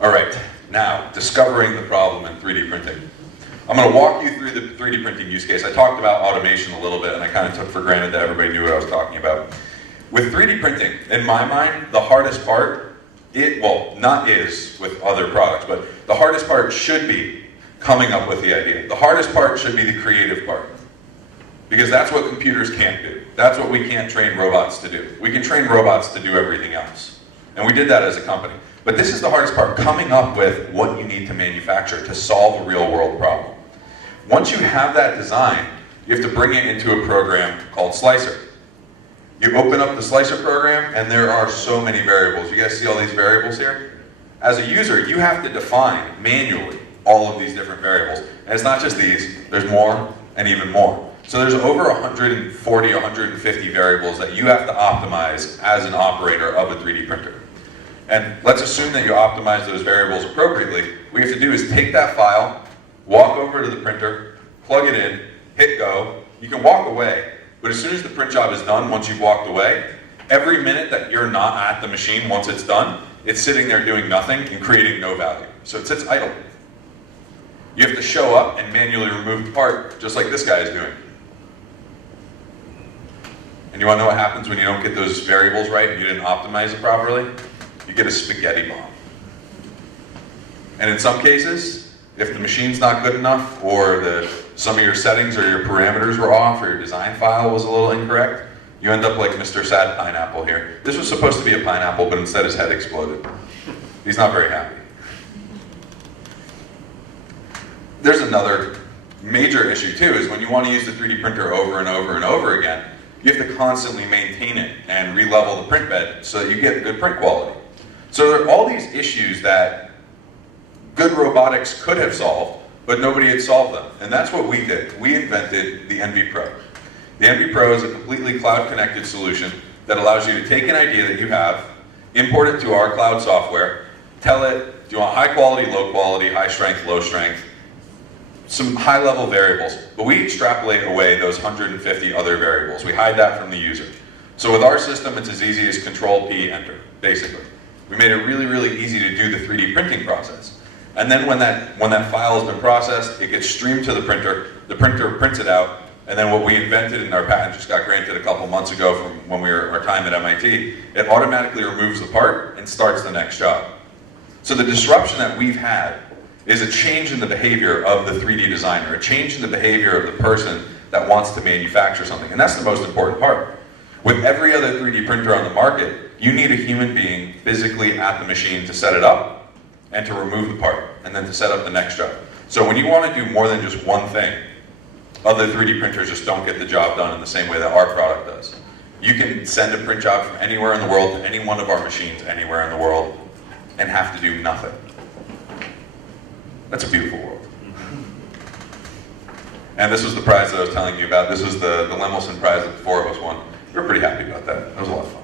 All right, now, discovering the problem in 3D printing. I'm going to walk you through the 3D printing use case. I talked about automation a little bit, and I kind of took for granted that everybody knew what I was talking about. With 3D printing, in my mind, the hardest part, not with other products, but the hardest part should be coming up with the idea. The hardest part should be the creative part. Because that's what computers can't do. That's what we can't train robots to do. We can train robots to do everything else. And we did that as a company. But this is the hardest part, coming up with what you need to manufacture to solve a real world problem. Once you have that design, you have to bring it into a program called Slicer. You open up the Slicer program, and there are so many variables. You guys see all these variables here? As a user, you have to define manually all of these different variables. And it's not just these, there's more and even more. So there's over 140, 150 variables that you have to optimize as an operator of a 3D printer. And let's assume that you optimize those variables appropriately. What you have to do is take that file, walk over to the printer, plug it in, hit go. You can walk away, but as soon as the print job is done, once you've walked away, every minute that you're not at the machine once it's done, it's sitting there doing nothing and creating no value. So it sits idle. You have to show up and manually remove the part, just like this guy is doing. And you want to know what happens when you don't get those variables right and you didn't optimize it properly? You get a spaghetti bomb. And in some cases, if the machine's not good enough, or some of your settings or your parameters were off, or your design file was a little incorrect, you end up like Mr. Sad Pineapple here. This was supposed to be a pineapple, but instead his head exploded. He's not very happy. There's another major issue too, is when you want to use the 3D printer over and over and over again, you have to constantly maintain it and re-level the print bed so that you get good print quality. So there are all these issues that good robotics could have solved, but nobody had solved them. And that's what we did. We invented the NV Pro. The NV Pro is a completely cloud-connected solution that allows you to take an idea that you have, import it to our cloud software, tell it, do you want high quality, low quality, high strength, low strength, some high-level variables, but we extrapolate away those 150 other variables. We hide that from the user. So with our system, it's as easy as Control-P, Enter, basically. We made it really, really easy to do the 3D printing process. And then when that file has been processed, it gets streamed to the printer prints it out, and then what we invented, and our patent just got granted a couple months ago from when we were our time at MIT, it automatically removes the part and starts the next job. So the disruption that we've had is a change in the behavior of the 3D designer, a change in the behavior of the person that wants to manufacture something. And that's the most important part. With every other 3D printer on the market, you need a human being physically at the machine to set it up and to remove the part, and then to set up the next job. So when you want to do more than just one thing, other 3D printers just don't get the job done in the same way that our product does. You can send a print job from anywhere in the world to any one of our machines anywhere in the world and have to do nothing. That's a beautiful world. And this was the prize that I was telling you about. This was the Lemelson prize that the four of us won. We were pretty happy about that. That was a lot of fun.